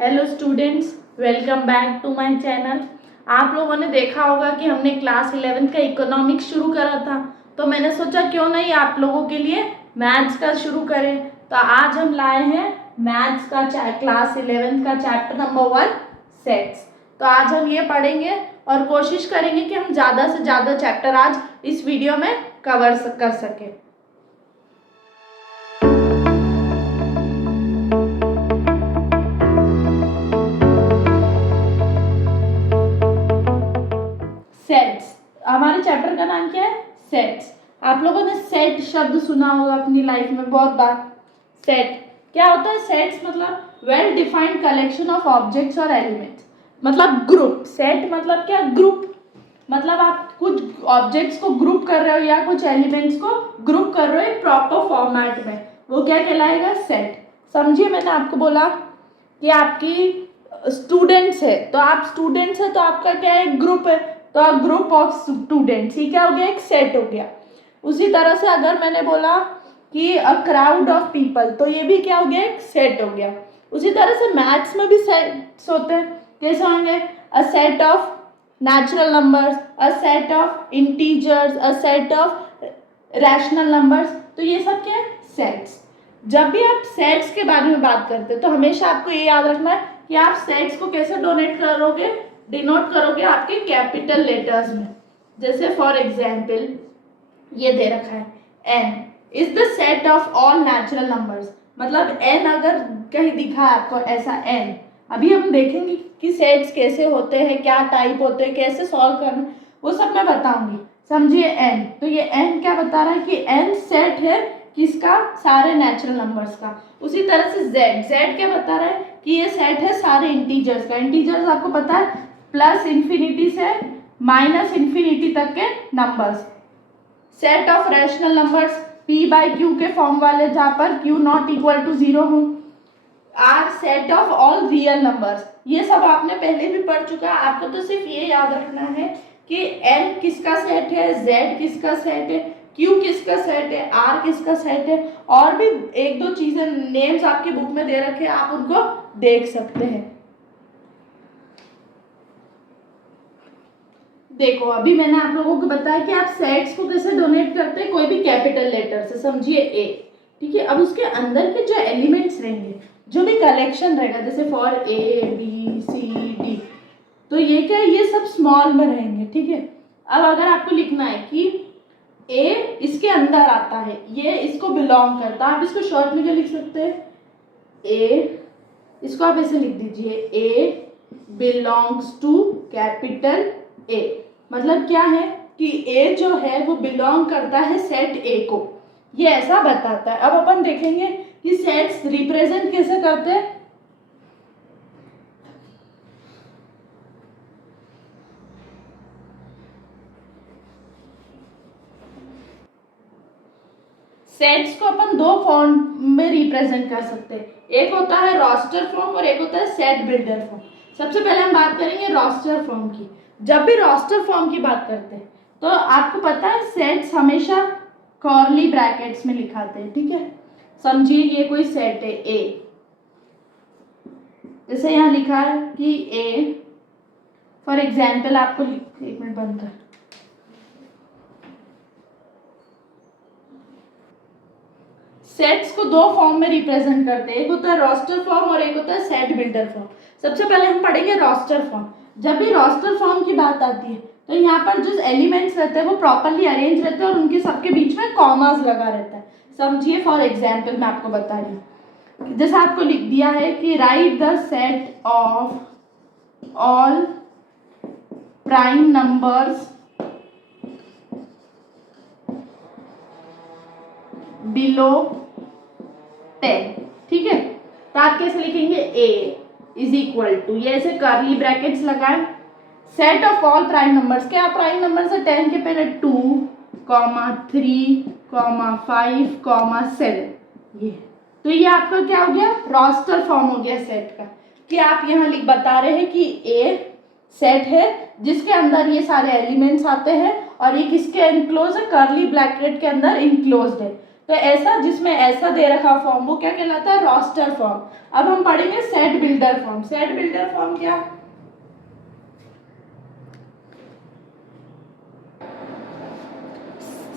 Hello students, welcome back to my channel. आप लोगों ने देखा होगा कि हमने क्लास 11 का इकोनॉमिक्स शुरू करा था, तो मैंने सोचा क्यों नहीं आप लोगों के लिए मैथ्स का शुरू करें। तो आज हम लाए हैं मैथ्स का क्लास 11 का चैप्टर नंबर 1 सेट्स। तो आज हम ये पढ़ेंगे और कोशिश करेंगे कि हम ज़्यादा से ज़्यादा चैप्टर आज इस वीडियो में कवर कर सकें। सेट्स, हमारे चैप्टर का नाम क्या है? सेट्स। आप लोगों ने सेट शब्द सुना होगा अपनी लाइफ में बहुत बार। सेट क्या होता है? सेट्स मतलब well defined collection of objects और एलिमेंट्स, मतलब ग्रुप। सेट मतलब क्या? ग्रुप। मतलब आप कुछ ऑब्जेक्ट्स को ग्रुप कर रहे हो या कुछ एलिमेंट्स को ग्रुप कर रहे हो एक प्रॉपर फॉर्मेट में, वो क्या कहलाएगा? सेट। समझिए, मैंने आपको बोला कि आपकी स्टूडेंट्स है, तो आप स्टूडेंट्स है तो आपका क्या है? ग्रुप है, तो आप ग्रुप ऑफ स्टूडेंट्स, ये क्या हो गया? एक सेट हो गया। उसी तरह से अगर मैंने बोला कि अ क्राउड ऑफ पीपल, तो ये भी क्या हो गया? एक सेट हो गया। उसी तरह से मैथ्स में भी सेट्स होते हैं। कैसे होंगे? अ set of natural numbers, a set of integers, a set of rational numbers. तो ये सब क्या है? सेट्स। जब भी आप सेट्स के बारे में बात करते हैं तो हमेशा आपको ये याद रखना है कि आप सेट्स को कैसे डिनोट करोगे आपके कैपिटल लेटर्स में। जैसे फॉर एग्जाम्पल ये दे रखा है, n is the set of all natural numbers. मतलब n अगर कहीं दिखा है आपको ऐसा n, अभी हम देखेंगे कि सेट्स कैसे होते हैं, क्या टाइप होते हैं, कैसे सॉल्व करना, वो सब मैं बताऊंगी। समझिए n, तो ये n क्या बता रहा है कि n सेट है किसका? सारे नेचुरल नंबर्स का। उसी तरह से z क्या बता रहा है कि ये सेट है सारे इंटीजर्स का। इंटीजर्स आपको पता है प्लस इन्फिनिटी से माइनस इन्फिनिटी तक के numbers. Set of rational numbers p/q के फॉर्म वाले, जहाँ पर q नॉट इक्वल टू 0 हो। R set of all real numbers. ये सब आपने पहले भी पढ़ चुका है, आपको तो सिर्फ ये याद रखना है कि n किसका सेट है, z किसका सेट है, q किसका सेट है, r किसका सेट है। और भी एक दो चीजें, नेम्स आपकी बुक में दे रखे हैं, आप उनको देख सकते हैं। देखो, अभी मैंने आप लोगों को बताया कि आप सेट्स को कैसे डोनेट करते हैं, कोई भी कैपिटल लेटर से। समझिए a, ठीक है। अब उसके अंदर के जो एलिमेंट्स रहेंगे, जो भी कलेक्शन रहेगा, जैसे for a b c d, तो ये क्या है? ये सब स्मॉल में रहेंगे, ठीक है। अब अगर आपको लिखना है कि a इसके अंदर आता है, ये इसको बिलोंग करता है, आप इसको शॉर्ट में क्या लिख सकते हैं? a, इसको आप ऐसे लिख दीजिए, a belongs to capital A। मतलब क्या है कि A जो है वो बिलोंग करता है सेट A को, ये ऐसा बताता है। अब अपन देखेंगे कि सेट्स रिप्रेजेंट कैसे करते हैं। सेट्स को अपन दो फॉर्म में रिप्रेजेंट कर सकते हैं, एक होता है रोस्टर फॉर्म और एक होता है सेट बिल्डर फॉर्म। सबसे पहले हम बात करेंगे रोस्टर फॉर्म की। जब भी रोस्टर फॉर्म की बात करते हैं तो आपको पता है सेट्स हमेशा कर्ली ब्रैकेट्स में लिखाते हैं, ठीक है। समझिए ये कोई सेट है A, जैसे यहाँ लिखा है कि A फॉर एग्जाम्पल, आपको एक मिनट बंद कर। सेट्स को दो फॉर्म में रिप्रेजेंट करते हैं, एक होता है रोस्टर फॉर्म और एक होता है सेट बिल्डर फॉर्म। सबसे पहले हम पढ़ेंगे रोस्टर फॉर्म। जब भी रोस्टर फॉर्म की बात आती है तो यहाँ पर जो एलिमेंट्स रहते हैं वो प्रॉपरली अरेंज रहते हैं और उनके सबके बीच में कॉमास लगा रहता है। समझिए फॉर एग्जाम्पल मैं आपको बता रही हूँ, जैसे आपको लिख दिया है कि write the set of all prime numbers below 10, ठीक है। तो आप कैसे लिखेंगे? A इज इक्वल टू, ये ऐसे कर्ली ब्रैकेट्स लगाए, set of all prime numbers. क्या प्राइम नंबर्स है? 10 के पहले 2, 3, 5, 7। ये तो ये आपका क्या हो गया? रोस्टर फॉर्म हो गया सेट का, कि आप यहाँ बता रहे हैं कि A सेट है जिसके अंदर ये सारे एलिमेंट्स आते हैं और ये किसके इनक्लोज है? कर्ली ब्रैकेट के अंदर इनक्लोज्ड है। तो ऐसा जिसमें ऐसा दे रखा फॉर्म वो क्या कहलाता है, रोस्टर फॉर्म। अब हम पढ़ेंगे set builder form. Set builder form क्या,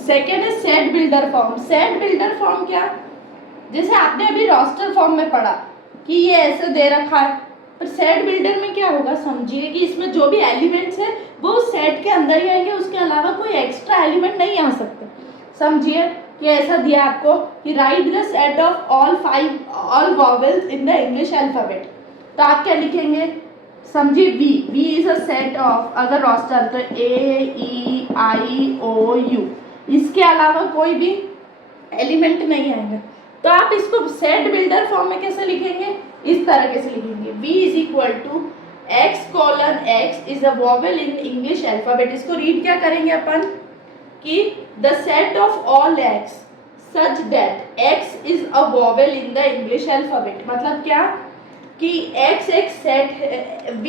सेकेंड है set builder form. Set builder form क्या, जैसे आपने अभी रोस्टर फॉर्म में पढ़ा कि ये ऐसे दे रखा है, पर सेट बिल्डर में क्या होगा, समझिए कि इसमें जो भी एलिमेंट्स है वो सेट के अंदर ही आएंगे, उसके अलावा कोई एक्स्ट्रा एलिमेंट नहीं आ सकते। समझिए कि ऐसा दिया आपको कि write the set of all vowels in the English alphabet, तो आप क्या लिखेंगे, समझिए V is a set of, अगर रोस्टर तो AEIOU, इसके अलावा कोई भी एलिमेंट नहीं आएगा। तो आप इसको सेट बिल्डर फॉर्म में कैसे लिखेंगे, इस तरह से लिखेंगे, V is equal to X:X is a vowel in English alphabet. इसको रीड क्या करेंगे अपन कि the set of all X such that X is a vowel in the English alphabet. मतलब क्या कि X एक सेट है, V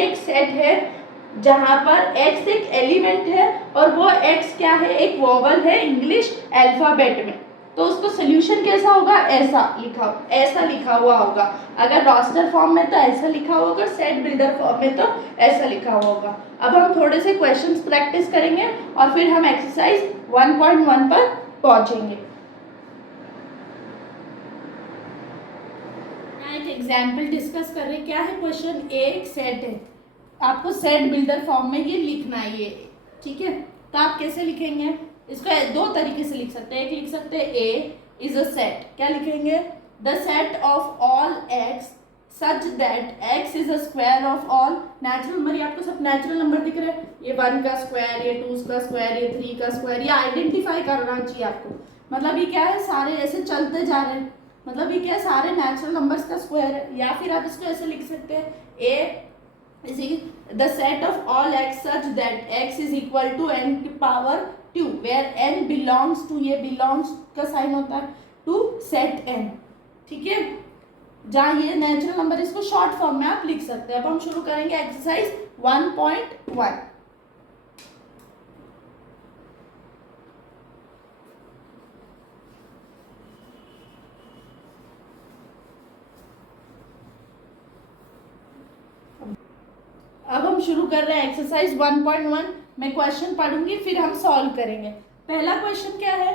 एक सेट है जहां पर X एक एलिमेंट है और वो X क्या है, एक वॉवल है इंग्लिश अल्फाबेट में। तो उसको सोल्यूशन कैसा होगा, ऐसा लिखा हुआ होगा। अगर रोस्टर फॉर्म में तो ऐसा लिखा हुआ होगा, सेट बिल्डर फॉर्म में तो ऐसा लिखा हुआ होगा। अब हम थोड़े से क्वेश्चंस प्रैक्टिस करेंगे और फिर हम एक्सरसाइज 1.1 पर पहुंचेंगे। एक एग्जाम्पल डिस्कस कर रहे हैं, क्या है क्वेश्चन, एक सेट है, आपको सेट बिल्डर फॉर्म में ये लिखना है ये, ठीक है। तो आप कैसे लिखेंगे इसको, दो तरीके से लिख सकते हैं। एक लिख सकते हैं A इज अ सेट, क्या लिखेंगे, the set of all X such that X is a square of all natural number. ये आपको सब नेचुरल नंबर दिख रहे हैं, ये 1 का स्क्वायर, ये 2 का स्क्वायर, ये 3 का स्क्वायर, ये आइडेंटिफाई करना चाहिए आपको। मतलब ये क्या है, सारे ऐसे चलते जा रहे हैं, मतलब ये क्या है, सारे नेचुरल नंबर्स का स्क्वायर है। या फिर आप इसको ऐसे लिख सकते हैं, A the set of all X such that X is equal to n की power 2 where n belongs to, ये belongs का साइन होता है to set n, ठीक है। जहाँ ये नेचुरल नंबर, इसको शॉर्ट फॉर्म में आप लिख सकते हैं। अब हम शुरू करेंगे एक्सरसाइज 1.1। अब हम शुरू कर रहे हैं एक्सरसाइज 1.1। मैं क्वेश्चन पढ़ूंगी फिर हम सॉल्व करेंगे। पहला क्वेश्चन क्या है,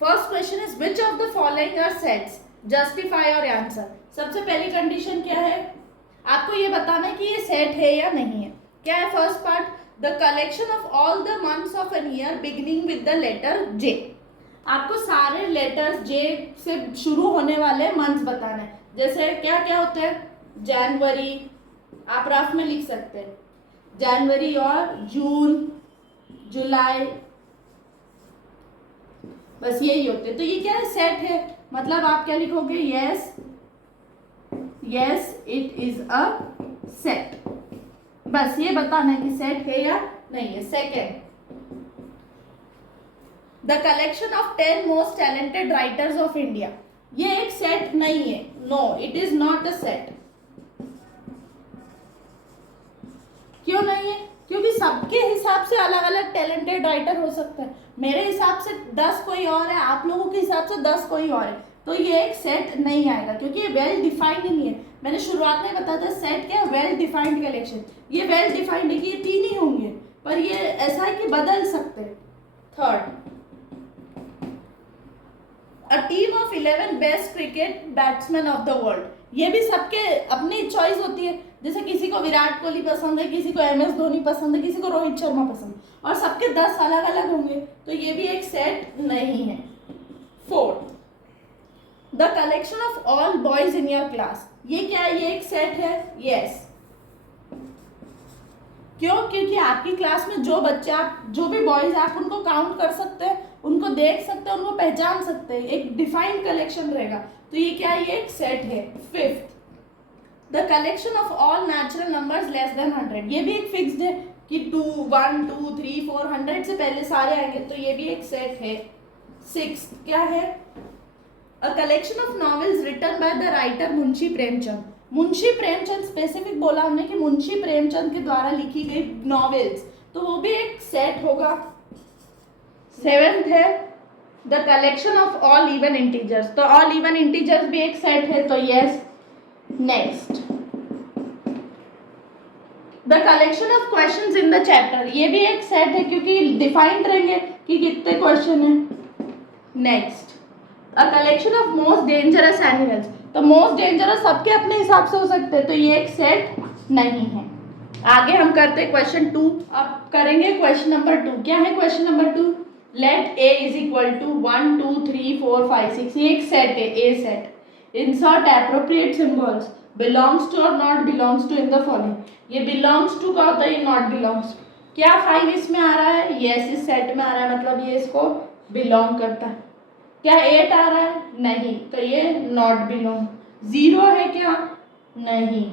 first question is which of the following are sets, justify और आंसर। सबसे पहली कंडीशन क्या है, आपको ये बताना है कि ये सेट है या नहीं है। क्या है first part, the collection of all the months of an year beginning with the letter J। आपको सारे लेटर्स J से शुरू होने वाले मंथ्स बताना है। जैसे क्या क्या होते हैं, जनवरी, आप रफ में लिख सकते हैं जनवरी, और जून, जुलाई, बस यही होते। तो ये क्या है, सेट है। मतलब आप क्या लिखोगे, yes it is a set, बस ये बताना है कि सेट है या नहीं है। Second, the collection of 10 most talented writers of India. ये एक सेट नहीं है, no it is not a set. क्यों नहीं है, क्योंकि सबके हिसाब से अलग अलग टैलेंटेड राइटर हो सकता है। मेरे हिसाब से 10 कोई और है, आप लोगों के हिसाब से 10 कोई और है, तो ये एक सेट नहीं आएगा क्योंकि ये वेल डिफाइंड नहीं है। मैंने शुरुआत में बताया था सेट क्या है, वेल डिफाइंड कलेक्शन। ये वेल डिफाइंड है कि ये 3 ही होंगे, पर ये ऐसा है कि बदल सकते हैं। Third, a team of 11 best cricket batsman of the world. ये भी सबके अपनी चॉइस होती है, जैसे किसी को विराट कोहली पसंद है, किसी को MS धोनी पसंद है, किसी को रोहित शर्मा पसंद है, और सबके 10 अलग अलग होंगे, तो ये भी एक सेट नहीं है। Fourth, the collection of all boys in your class. ये क्या है, ये एक सेट है, यस। क्यों, क्योंकि आपकी क्लास में जो बच्चे, आप जो भी बॉयज, आप उनको काउंट कर सकते हैं, उनको देख सकते हैं, उनको पहचान सकते हैं, एक डिफाइंड कलेक्शन रहेगा, तो ये क्या है, ये एक सेट है। Fifth, the collection of all natural numbers less than 100। ये भी एक फिक्स्ड है कि 2, 1, 2, 3, 4, 100 से पहले सारे आएंगे, तो ये भी एक सेट है। सिक्स्थ क्या है, a collection of novels written by the writer Munshi Premchand. Munshi Premchand specific बोला हमने कि मुंशी प्रेमचंद के द्वारा लिखी गई नॉवेल्स, तो वो भी एक सेट होगा। सेवेंथ है the collection of all even integers, तो ऑल इवन इंटीजर्स भी एक सेट है, तो yes. Next, the collection of questions in the chapter, ये भी एक सेट है क्योंकि डिफाइंड रहेंगे कि कितने क्वेश्चन है। Next, a collection of most dangerous animals, तो मोस्ट डेंजरस सबके अपने हिसाब से हो सकते हैं, तो ये एक सेट नहीं है। आगे हम करते हैं क्वेश्चन 2। अब करेंगे क्वेश्चन नंबर 2। क्या है question number 2? Let A is equal to 1 2 3 4 5 6, ये एक सेट है, A set. Insert appropriate symbols, belongs to और not belongs to in the following. ये बिलोंग्स टू का होता है, ये नॉट बिलोंग्स। क्या 5 इसमें आ रहा है? यस, इस सेट में आ रहा है, मतलब ये इसको बिलोंग करता है। क्या 8 आ रहा है? नहीं, तो ये नॉट बिलोंग। 0 है क्या? नहीं।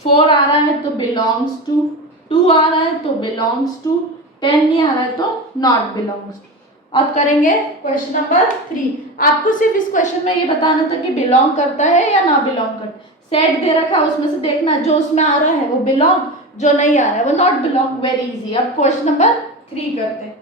4 आ रहा है तो बिलोंग्स टू। 2 आ रहा है तो बिलोंग्स टू। 10 नहीं आ रहा है तो नॉट बिलोंग्स टू। अब करेंगे क्वेश्चन नंबर 3। आपको सिर्फ इस क्वेश्चन में ये बताना था कि बिलोंग करता है या ना बिलोंग करता है। सेट दे रखा है, उसमें से देखना जो उसमें आ रहा है वो बिलोंग, जो नहीं आ रहा है वो नॉट बिलोंग। Very easy. अब क्वेश्चन नंबर 3 करते हैं।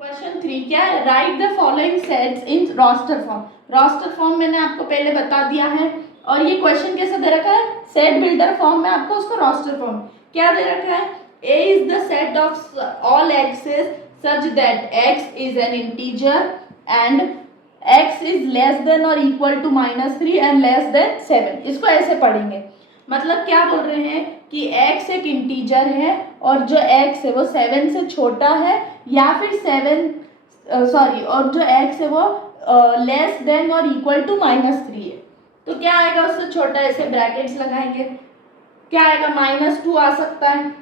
क्वेश्चन 3 क्या है? Write the following sets in roster form. Roster form मैंने आपको पहले बता दिया है, और ये क्वेश्चन कैसे दे रखा है? सेट बिल्डर फॉर्म में आपको उसका रोस्टर फॉर्म क्या दे रखा है? A is the set of all x's such that x is an integer and x is less than or equal to -3 and less than 7। इसको ऐसे पढ़ेंगे, मतलब क्या बोल रहे हैं कि x एक इंटीजर है और जो x है वो 7 से छोटा है, या फिर 7 सॉरी, और जो x है वो लेस देन और इक्वल टू -3 है। तो क्या आएगा उससे छोटा? ऐसे ब्रैकेट्स लगाएंगे, क्या आएगा? -2 आ सकता है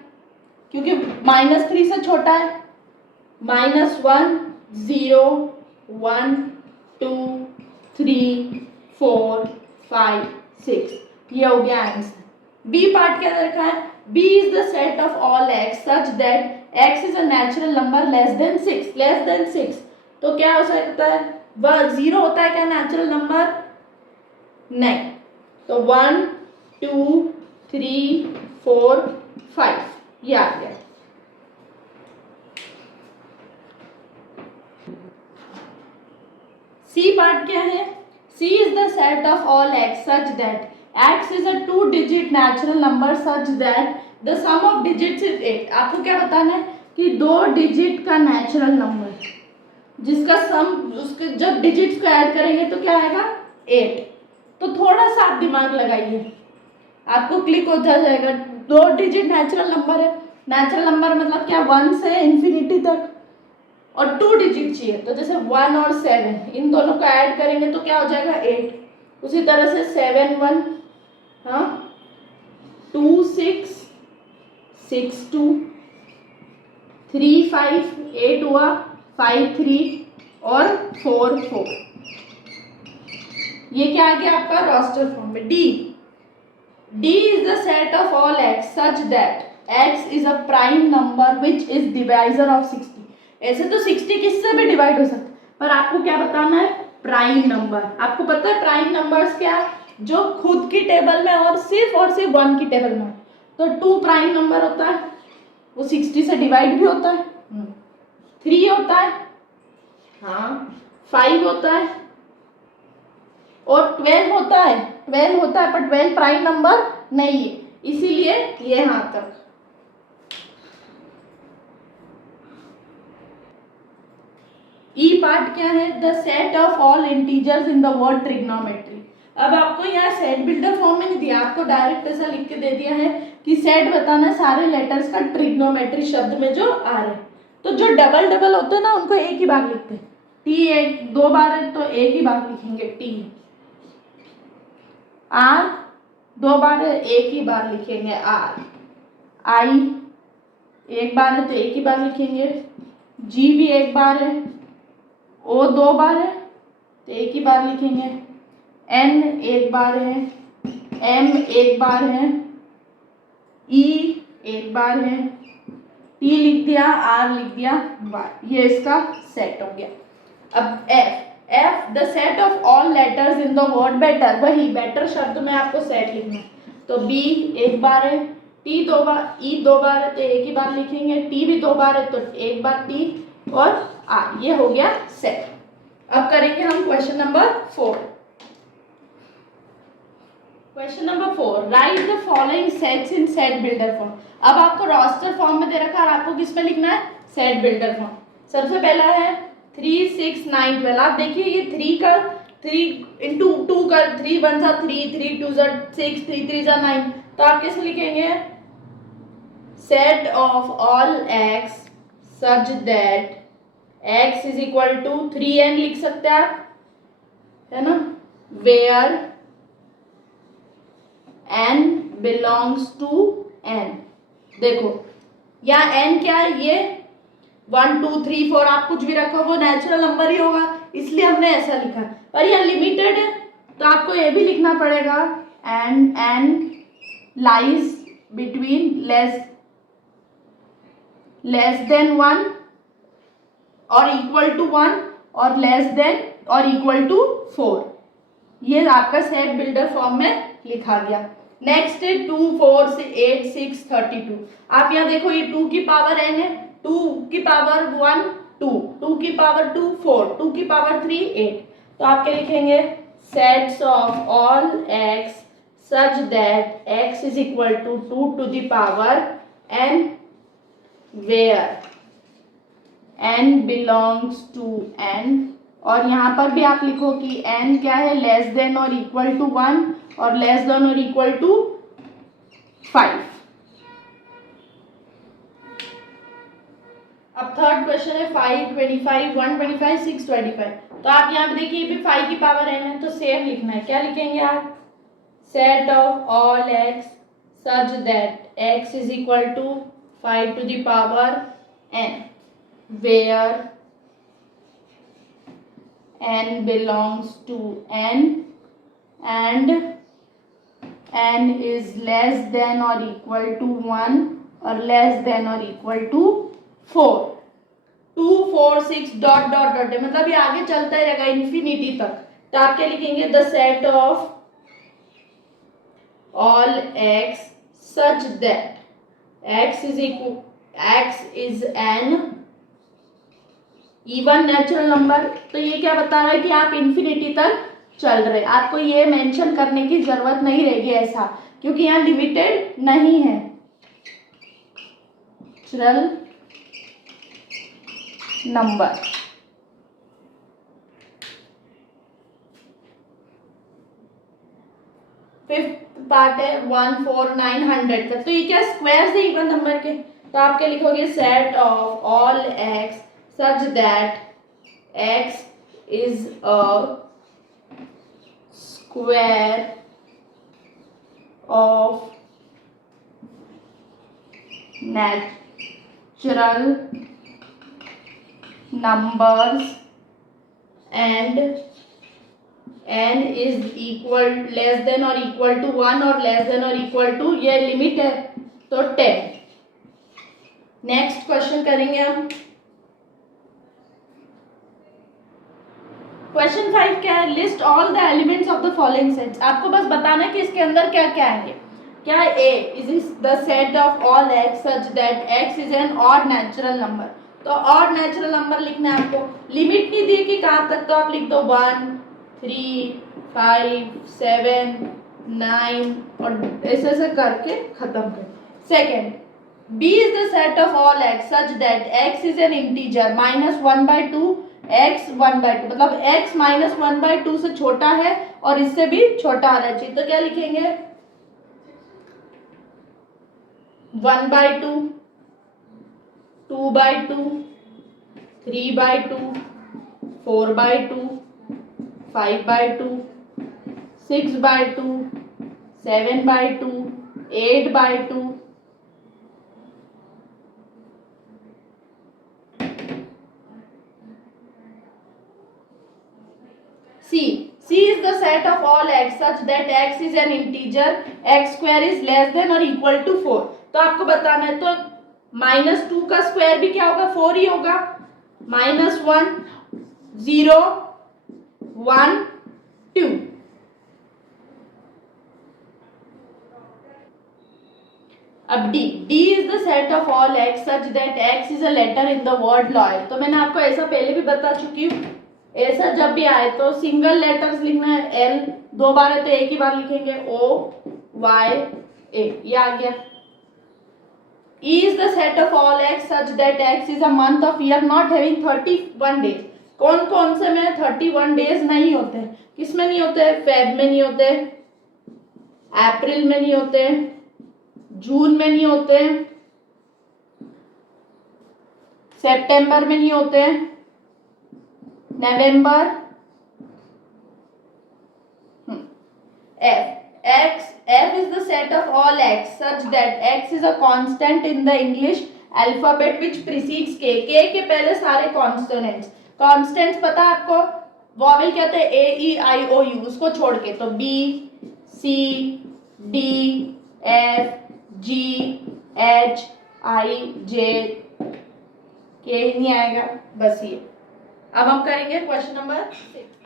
क्योंकि -3 से छोटा है। -1 0 1 2 3 4 5 6, ये हो गया आंसर। बी पार्ट क्या रखा है? B is the set of all x such that x is a natural number less than 6। Less than 6 तो क्या हो सकता है? 0 होता है क्या नेचुरल नंबर? नहीं, तो 1 2 3 4 5 ये आ गया। सी पार्ट क्या है? C is the set of all x such that x is a 2 digit natural number such that the sum of digits is 8। आपको क्या बताना है कि 2 डिजिट का नेचुरल नंबर जिसका सम, उसके जब डिजिट्स को ऐड करेंगे तो क्या आएगा? 8। तो थोड़ा सा आप दिमाग लगाइए, आपको क्लिक हो जाएगा। 2 डिजिट नेचुरल नंबर है, नेचुरल नंबर मतलब क्या? 1 से इंफिनिटी तक, और 2 डिजिट चाहिए, तो जैसे 1 और 7 इन दोनों को ऐड करेंगे तो क्या हो जाएगा? 8। उसी तरह से 7 1 हाँ 2 6 6 2 3 5 8 हुआ, 5 3 और 4 4। ये क्या आ गया आपका रोस्टर फॉर्म में? D. D is the set of all x such that x is a prime number which is divisor of 60। ऐसे तो 60 किससे भी डिवाइड हो सकता है, पर आपको क्या बताना है? Prime number. आपको पता है प्राइम नंबर्स क्या? जो खुद की टेबल में और सिर्फ 1 की टेबल में। तो 2 प्राइम नंबर होता है, वो 60 से डिवाइड भी होता है। 3 होता है, हाँ 5 होता है, और 12 होता है। 12 होता है, पर 12 प्राइम नंबर नहीं है, इसीलिए ये यहां तक। ई पार्ट क्या है? The set of all integers in the word trigonometry. अब आपको यहाँ सेट बिल्डर फॉर्म में नहीं दिया, आपको डायरेक्ट ऐसा लिख के दे दिया है कि सेट बताना है सारे लेटर्स का ट्रिग्नोमेट्री शब्द में जो आ रहे हैं। तो जो डबल डबल होते हैं ना उनको एक ही बार लिखते हैं। टी एक 2 बार है तो एक ही बार लिखेंगे टी। आर 2 बार है, एक ही बार लिखेंगे आर। आई 1 बार है तो एक ही बार लिखेंगे। जी भी 1 बार है। ओ 2 बार है तो एक ही बार लिखेंगे। एन 1 बार है। एम 1 बार है। ई 1 बार है। टी लिख दिया, आर लिख दिया, बार। ये इसका सेट हो गया। अब F. F the set of all letters in the word better. वही बेटर शब्द में आपको सेट लिखना है। तो बी 1 बार है, टी 2 बार, ई 2 बार है तो एक ही बार लिखेंगे, टी भी 2 बार है तो एक बार टी और आर, ये हो गया सेट। अब करेंगे हम question number 4। Question number 4, right the following sets in set builder form. अब आपको रोस्टर फॉर्म में दे रखा है और आपको किस में लिखना है, सेट बिल्डर फॉर्म। सबसे पहला है 3 6 9 12। आप देखिए ये 3 का 3 इंटू 2 का 3 1 सा 3 3 2 सा 6 3 3 सा 9, तो आप कैसे लिखेंगे, set of all x such that x is equal to 3n लिख सकते हैं आप, है ना, where n belongs to n। देखो यहाँ n क्या है, ये 1 2 3 4 आप कुछ भी रखो वो नेचुरल नंबर ही होगा, इसलिए हमने ऐसा लिखा। पर यह लिमिटेड है तो आपको ये भी लिखना पड़ेगा, and n lies between less than 1 और इक्वल टू 1 और लेस देन और इक्वल टू 4। ये आपका सेट बिल्डर फॉर्म में लिखा गया। नेक्स्ट है 2 4 से 8 6 32। आप यहाँ देखो ये 2 की पावर n है, 2 की पावर 1 2, 2 की पावर 2 4, 2 की पावर 3 8। तो आप क्या लिखेंगे, sets of all x such that x is equal to 2 to the power n where n belongs to n। और यहाँ पर भी आप लिखो कि n क्या है, लेस देन और इक्वल टू 1 और लेस देन और इक्वल टू 5। अब थर्ड क्वेश्चन है 5 25 125 6 25। तो आप यहाँ पे देखिए भी 5 की पावर n है तो सेम लिखना है। क्या लिखेंगे आप, set of all x such that x is equal to 5 to the power n where n belongs to n and n is less than or equal to 1 or less than or equal to 4। 2 4 6 dot dot dot है, मतलब ये आगे चलता ही रहेगा infinity तक। तो आप क्या लिखेंगे, the set of all x such that x is an even natural number. तो ये क्या बता रहा है कि आप इन्फिनिटी तक चल रहे, आपको ये मेंशन करने की जरूरत नहीं रहेगी ऐसा, क्योंकि यहाँ लिमिटेड नहीं है। नेचुरल नंबर फिफ्थ पार्ट है 1 4 9 100 तक। तो ये क्या स्क्वायर से इवन नंबर के, तो आप क्या लिखोगे, set of all x such that x is a square of natural numbers and n is equal less than or equal to 1 और less than or equal to, ये लिमिट है तो 10। नेक्स्ट क्वेश्चन करेंगे हम। क्वेश्चन 5 क्या है, list all the elements of the following sets. आपको बस बताना है कि इसके अंदर क्या क्या है। क्या A is the set of all x such that x is an odd natural number. तो ऑड नेचुरल नंबर लिखना है आपको, लिमिट नहीं दी कि कहाँ तक, तो आप लिख दो 1 3 5 7 9 और ऐसे ऐसे करके खत्म कर। Second, B is the set of all x such that x is an integer -1/2 x 1/2, मतलब x -1/2 से छोटा है और इससे भी छोटा आना चाहिए। तो क्या लिखेंगे, 1/2 2/2 3/2 4/2 5/2 6/2 7/2 8/2। C is the set of all x such that x is an integer, x square is less than or equal to 4। तो आपको बताना है, तो -2 का स्क्वायर भी क्या होगा, 4 ही होगा। -1 0 1 2। अब D is the set of all x such that x is a letter in the word loyal. तो मैंने आपको ऐसा पहले भी बता चुकी हूँ, ऐसा जब भी आए तो सिंगल लेटर्स लिखना है, एल, दो बार है तो एक ही बार लिखेंगे, ओ वाई ए, ये आ गया। E is the set of all x such that x is a month of year not having 31 days। कौन कौन से में 31 डेज नहीं होते, किस में नहीं होते, फेब में नहीं होते, अप्रैल में नहीं होते, जून में नहीं होते, सितंबर में नहीं होते, नवंबर, F is the set of all x such that x is a constant in the English alphabet which precedes k। k के पहले सारे consonants, consonants पता है आपको, वॉवेल कहते हैं a e i o u, उसको छोड़ के तो b c d f g h i j k नहीं आएगा, बस ये। अब हम करेंगे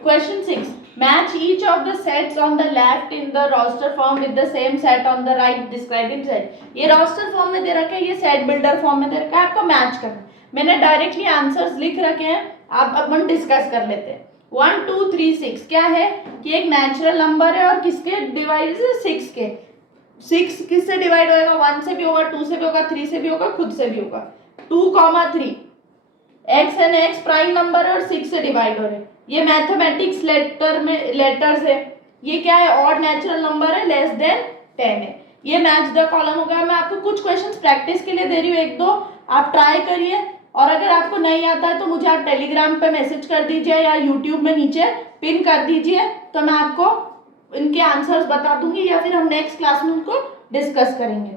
question 6। Match each of the sets on the left in the roster form with the same set on the right describing set. ये roster form में दे रखा है, ये सेट बिल्डर फॉर्म में दे रखा है, आपको मैच करना है। मैंने डायरेक्टली आंसर्स लिख रखे हैं, आप अपन डिस्कस कर लेते हैं। 1 2 3 6 क्या है कि एक नेचुरल नंबर है और किसके डिवाइड है, 6 के। 6 किससे डिवाइड होएगा, 1 से भी होगा, 2 से भी होगा, 3 से भी होगा, खुद से भी होगा। 2, 3 x and ex prime number है और 6 से डिवाइड हो रहे हैं। ये मैथमेटिक्स लेटर्स है। ये क्या है, ऑड नेचुरल नंबर है, लेस देन 10 है। ये मैच द कॉलम हो गया। मैं आपको कुछ क्वेश्चंस प्रैक्टिस के लिए दे रही हूँ, एक दो आप ट्राई करिए, और अगर आपको नहीं आता है तो मुझे आप टेलीग्राम पे मैसेज कर दीजिए या यूट्यूब में नीचे पिन कर दीजिए, तो मैं आपको इनके आंसर्स बता दूंगी या फिर हम नेक्स्ट क्लास में उनको डिस्कस करेंगे।